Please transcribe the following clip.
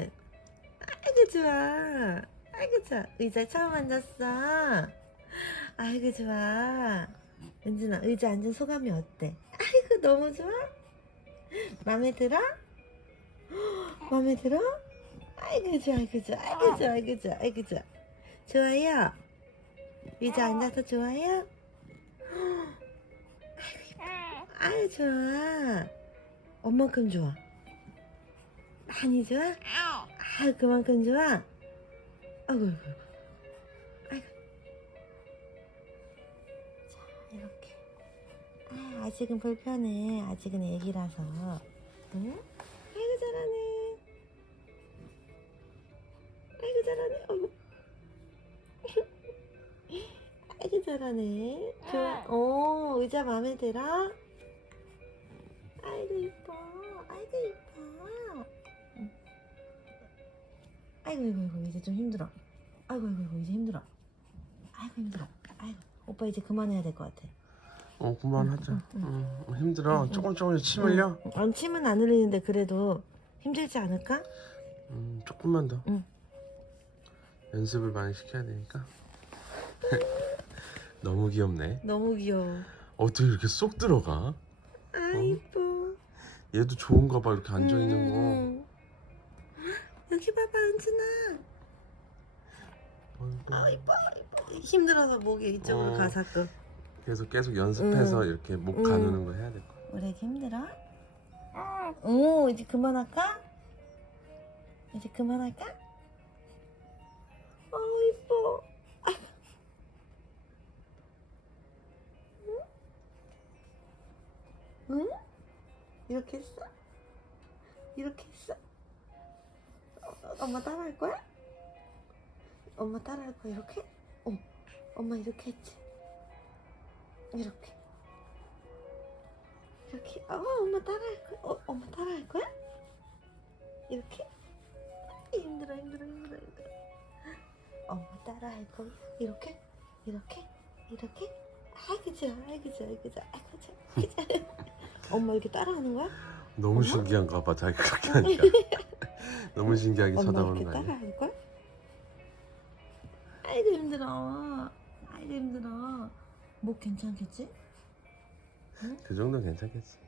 아이고 좋아. 아이고 좋아. 의자 처음 앉았어. 아이고 좋아. 은진아 의자 앉은 소감이 어때? 아이고 너무 좋아. 마음에 들어? 마음에 들어? 아이고 좋아, 아이고 좋아, 아이고 좋아, 아이고 좋아, 아이고 좋아. 좋아요. 의자 앉아서 좋아요? 아유 좋아. 얼만큼 좋아? 많이 좋아? 아유 그만큼 좋아? 아이고 아이고 아이고. 자 이렇게. 아 아직은 불편해. 아직은 애기라서. 응? 아이고 잘하네. 아이고 잘하네. 어이구. 아이고 잘하네. 좋아. 오 의자 마음에 들어? 아이고 이거 이거 이제 좀 힘들어. 아이고 이거 이거 이제 힘들어. 아이고 힘들어. 아이고 오빠 이제 그만해야 될 것 같아. 어 그만하자. 응, 응, 힘들어. 조금 조금씩 침 흘려. 응. 안 침은 안 흘리는데 그래도 힘들지 않을까? 음, 조금만 더. 응. 연습을 많이 시켜야 되니까. 너무 귀엽네. 너무 귀여워. 어떻게 이렇게 쏙 들어가? 아 어? 이뻐. 얘도 좋은가 봐 이렇게 앉아 있는 거. 음. 여기 봐봐 은진아. 아 이뻐 이뻐. 힘들어서 목이 이쪽으로 어. 가 자꾸. 그래서 계속 연습해서 응. 이렇게 목 응. 가누는 거 해야 될 거야. 우리 애기 힘들어? 오 이제 그만할까? 이제 그만할까? 어 이뻐 응? 응? 이렇게 했어? 이렇게 했어? 어, 엄마 따라할 거야? 엄마 따라할 거야 이렇게? 어 엄마 이렇게 했지? 이렇게 이렇게 어 엄마 따라할 거야 어 엄마 따라할 거야 이렇게 힘들어 힘들어 힘들어 힘들어 엄마 따라할 거야 이렇게 이렇게 이렇게 아이고 좋아 아이고 좋아 아이고 좋아 아이고 좋아 아이고 좋아 엄마 이렇게 따라하는 거야 너무? 신기한가 봐. 자기 그렇게 하니까. 너무 신기하게 쳐다보는 거 아니야? 따라할 거야? 아이고 힘들어. 아이고 힘들어. 목 괜찮겠지? 그 정도 괜찮겠지.